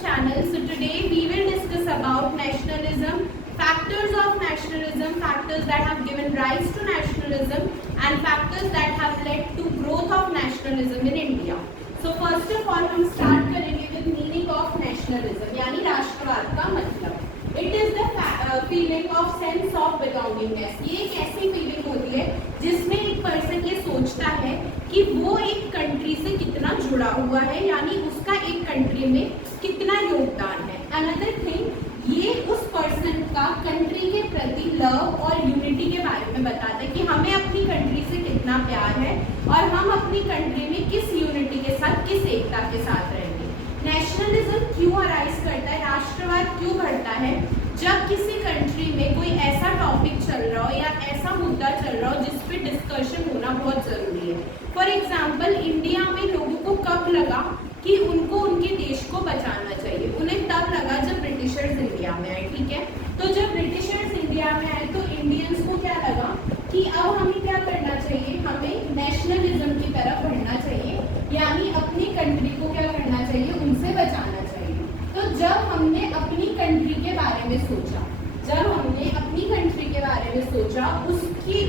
channel. So today we will discuss about nationalism, factors of nationalism, factors that have given rise to nationalism and factors that have led to growth of nationalism in India. So first of all हम start करेंगे with meaning of nationalism यानी राष्ट्रवाद का मतलब. It is the feeling of sense of belongingness. ये एक ऐसी feeling होती है जिसमें एक पर्सन ये सोचता है कि वो एक कंट्री से कितना जुड़ा हुआ है, यानी उसका एक कंट्री में कितना योगदान है. अनदर थिंग, ये उस पर्सन का कंट्री के प्रति लव और यूनिटी के बारे में बताता है कि हमें अपनी कंट्री से कितना प्यार है और हम अपनी कंट्री में किस यूनिटी के साथ, किस एकता के साथ रहेंगे. नेशनलिज्म क्यों अराइज करता है, राष्ट्रवाद क्यों बढ़ता है? जब किसी कंट्री में कोई ऐसा टॉपिक चल रहा हो या ऐसा मुद्दा चल रहा हो जिस पे डिस्कशन होना बहुत जरूरी है. फॉर एग्जाम्पल, इंडिया में लोगों को कब लगा कि उनको उनके देश को बचाना चाहिए? उन्हें तब लगा जब ब्रिटिशर्स इंडिया में आए. ठीक है, तो जब ब्रिटिशर्स इंडिया में आए तो इंडियंस को क्या लगा कि अब हमें क्या करना चाहिए, हमें नेशनलिज्म की तरफ बढ़ना चाहिए, यानी अपनी कंट्री को क्या करना चाहिए, उनसे बचाना चाहिए. तो जब हमने अपनी कंट्री के बारे में सोचा,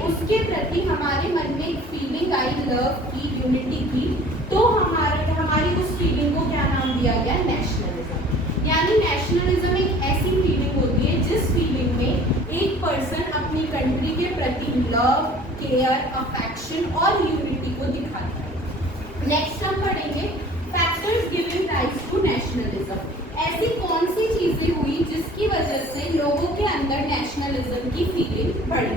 उसके प्रति हमारे मन में एक फीलिंग आई, लव की, यूनिटी की, तो हमारी उस फीलिंग को क्या नाम दिया गया, नेशनलिज्म. यानी नेशनलिज्म एक ऐसी फीलिंग होती है जिस फीलिंग में एक पर्सन अपनी कंट्री के प्रति लव, केयर, अफेक्शन और यूनिटी को दिखाता है. नेक्स्ट हम पढ़ेंगे factors giving rise to nationalism. ऐसी कौन सी चीजें हुई जिसकी वजह से लोगों के अंदर नेशनलिज्म की फीलिंग बढ़ी?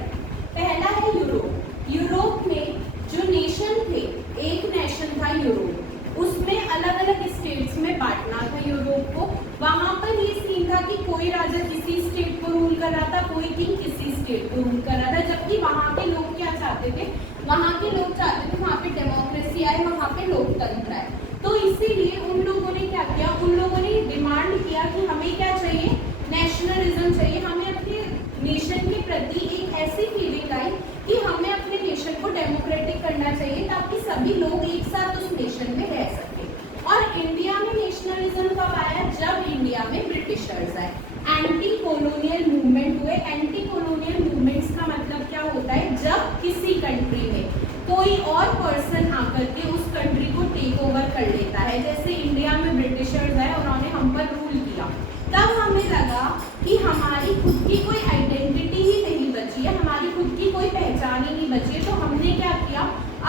पहला है यूरोप. यूरोप में जो नेशन थे, एक नेशन था यूरोप, उसमें अलग अलग स्टेट्स में बांटना था यूरोप को. वहां पर ये सीन था कि कोई राजा किसी स्टेट को रूल कर रहा था, कोई किंग किसी स्टेट को रूल कर रहा था, जबकि वहां के लोग क्या चाहते थे, वहां के लोग चाहते थे वहां पे डेमोक्रेसी आए, वहां पे लोकतंत्र आए. तो इसीलिए उन लोगों ने क्या किया, उन लोगों ने डिमांड किया कि हमें क्या चाहिए, नेशनलिज्म चाहिए. हमें अपने नेशन के प्रति एक ऐसी फीलिंग आई कि हमें अपने नेशन को डेमोक्रेटिक करना चाहिए ताकि सभी लोग एक साथ उस नेशन में रह सकें. और इंडिया में नेशनलिज्म कब आया, जब इंडिया में ब्रिटिशर्स आए. एंटी कॉलोनियल मूवमेंट हुए. एंटी कॉलोनियल मूवमेंट्स का मतलब क्या होता है, जब किसी कंट्री में कोई और पर्सन आकर के उस कंट्री को टेक ओवर कर लेता है. जैसे इंडिया में ब्रिटिशर्स आए, उन्होंने हम पर रूल किया, तब हमें लगा कि हमारी खुद की कोई आइडेंटिटी ही नहीं बची है, हमारी खुद की कोई पहचान ही नहीं बची है. तो हमने क्या किया,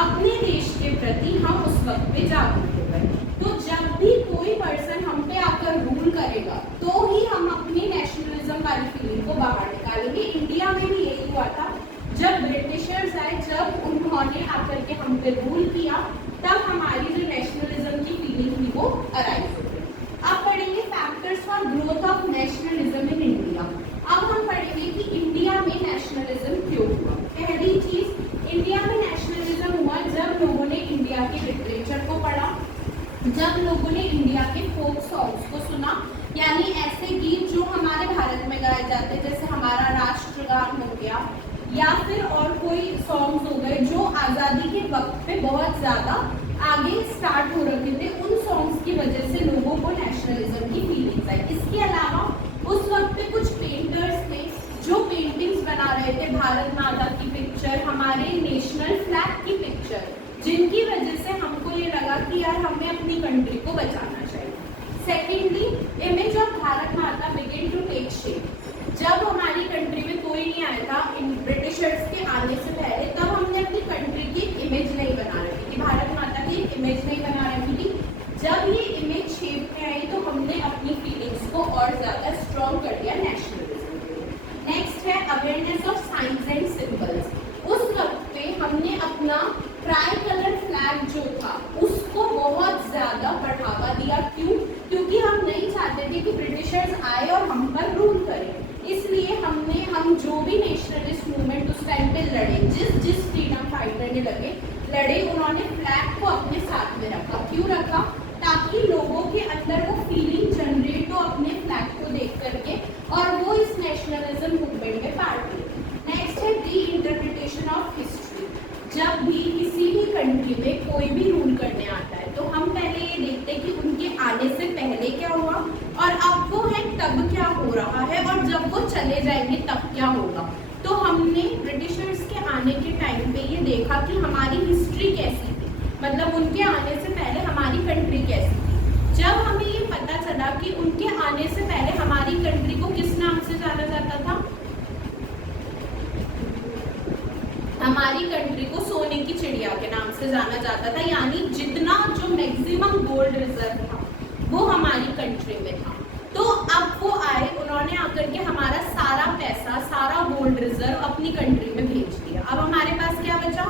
अपने देश के प्रति हम उस वक्त पे जागरूक हो गए. तो जब भी कोई पर्सन हम पे आकर रूल करेगा तो ही हम अपनी नेशनलिज्म वाली फीलिंग को बाहर निकालेंगे. इंडिया में भी यही हुआ था. जब ब्रिटिशर्स आए, जब उन्होंने आकर के हम पे रूल किया, तब हमारी जो नेशनलिज्म की फीलिंग थी वो अराइज हो गई. अब पढ़ेंगे factors for growth of nationalism in India. अब हम पढ़ेंगे कि इंडिया में नेशनलिज्म क्यों हुआ. पहली चीज, इंडिया में नेशनलिज्म हुआ जब लोगों ने इंडिया के लिटरेचर को पढ़ा, जब लोगों ने इंडिया के फोक सॉन्ग्स को सुना, यानी ऐसे गीत जो हमारे भारत में गाए जाते, जैसे हमारा राष्ट्रगान हो गया या फिर और कोई सॉन्ग्स हो गए जो आज़ादी के वक्त पे बहुत ज़्यादा आगे स्टार्ट हो रखे थे. उन सॉन्ग्स की वजह से लोगों को नेशनलिज्म की फीलिंग्स आई. इसके अलावा उस वक्त पे कुछ पेंटर्स थे जो पेंटिंग्स बना रहे थे, भारत माता की पिक्चर, हमारे नेशनल फ्लैग की पिक्चर, जिनकी वजह से हमको ये लगा कि यार हमें अपनी कंट्री को बचाना चाहिए. सेकेंडली, इमेज ऑफ भारत माता बिगिन टू टेक शेप. जब हमारी कंट्री में कोई नहीं आया था इन ब्रिटिशर्स के आने से पहले, तब हमने अपनी कंट्री की इमेज नहीं बना रखी थी, भारत माता की इमेज नहीं बना रखी थी. जब ये इमेज शेप में आई तो हमने अपनी फीलिंग्स को और ज़्यादा स्ट्रॉन्ग कर दिया नेशनलिज्म के लिए. नेक्स्ट है awareness of science and symbols. उस वक्त पे हमने अपना ट्राई कलर फ्लैग जो था उसको बहुत ज़्यादा बढ़ावा दिया. क्यों? क्योंकि हम नहीं चाहते थे कि ब्रिटिशर्स आए और हम पर रूल करें. इसलिए हम जो भी नेशनलिस्ट मूवमेंट उस टाइम पे लड़े, जिस फ्रीडम फाइटर ने लड़े, उन्होंने फ्लैग को अपने साथ में रखा. क्यों रखा? ताकि लोगों के अंदर वो फीलिंग जनरेट हो अपने फ्लैग को देख करके और वो इस नेशनलिज्म मूवमेंट में पार्ट ले. नेक्स्ट है री इंटरप्रिटेशन ऑफ हिस्ट्री. जब भी किसी भी कंट्री में कोई भी रूल करने आता है तो हम पहले ये देखते हैं कि उनके आने से पहले क्या हुआ रहा है और जब वो चले जाएंगे तब क्या होगा। तो हमने ब्रिटिशर्स के आने के टाइम पे ये देखा कि हमारी हिस्ट्री कैसी थी, मतलब उनके आने से पहले हमारी कंट्री कैसी थी। जब हमें ये पता चला कि उनके आने से पहले हमारी कंट्री को किस नाम से जाना जाता था, हमारी कंट्री को सोने की चिड़िया के नाम से जाना जाता था, यानी जितना जो मैक्सिमम गोल्ड रिजर्व था वो हमारी कंट्री में था। तो अब वो आए, उन्होंने आकर के हमारा सारा पैसा, सारा गोल्ड रिजर्व अपनी कंट्री में भेज दिया। अब हमारे पास क्या बचा?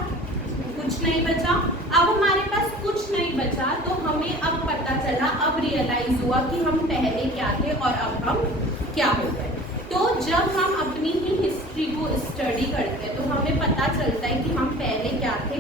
कुछ नहीं बचा। अब हमारे पास कुछ नहीं बचा तो हमें अब पता चला, अब रियलाइज हुआ कि हम पहले क्या थे और अब हम क्या हो गए। तो जब हम अपनी ही हिस्ट्री को स्टडी करते हैं तो हमें पता चलता है कि हम पहले क्या थे,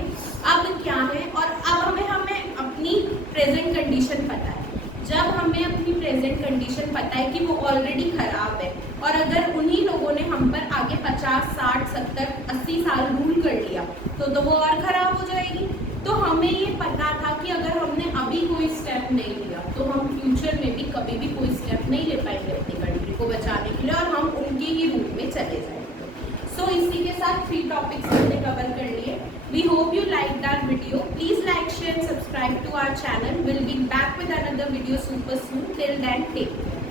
अब क्या है, और अब हमें अपनी प्रेजेंट कंडीशन पता है। जब हमें अपनी प्रेजेंट कंडीशन पता है कि वो ऑलरेडी खराब है और अगर उन्हीं लोगों ने हम पर आगे 50, 60, 70, 80 साल रूल कर लिया तो वो और खराब हो जाएगी। तो हमें ये पता था कि अगर हमने अभी कोई स्टेप नहीं लिया तो हम फ्यूचर में भी कभी भी कोई स्टेप नहीं ले पाएंगे अपनी कंट्री को बचाने के लिए और हम उनके ही रूप में चले जाएंगे। सो इसी के साथ 3 टॉपिक्स हमने कवर कर लिए। We hope you liked our video. Please like, share and subscribe to our channel. We'll be back with another video super soon. Till then, take care.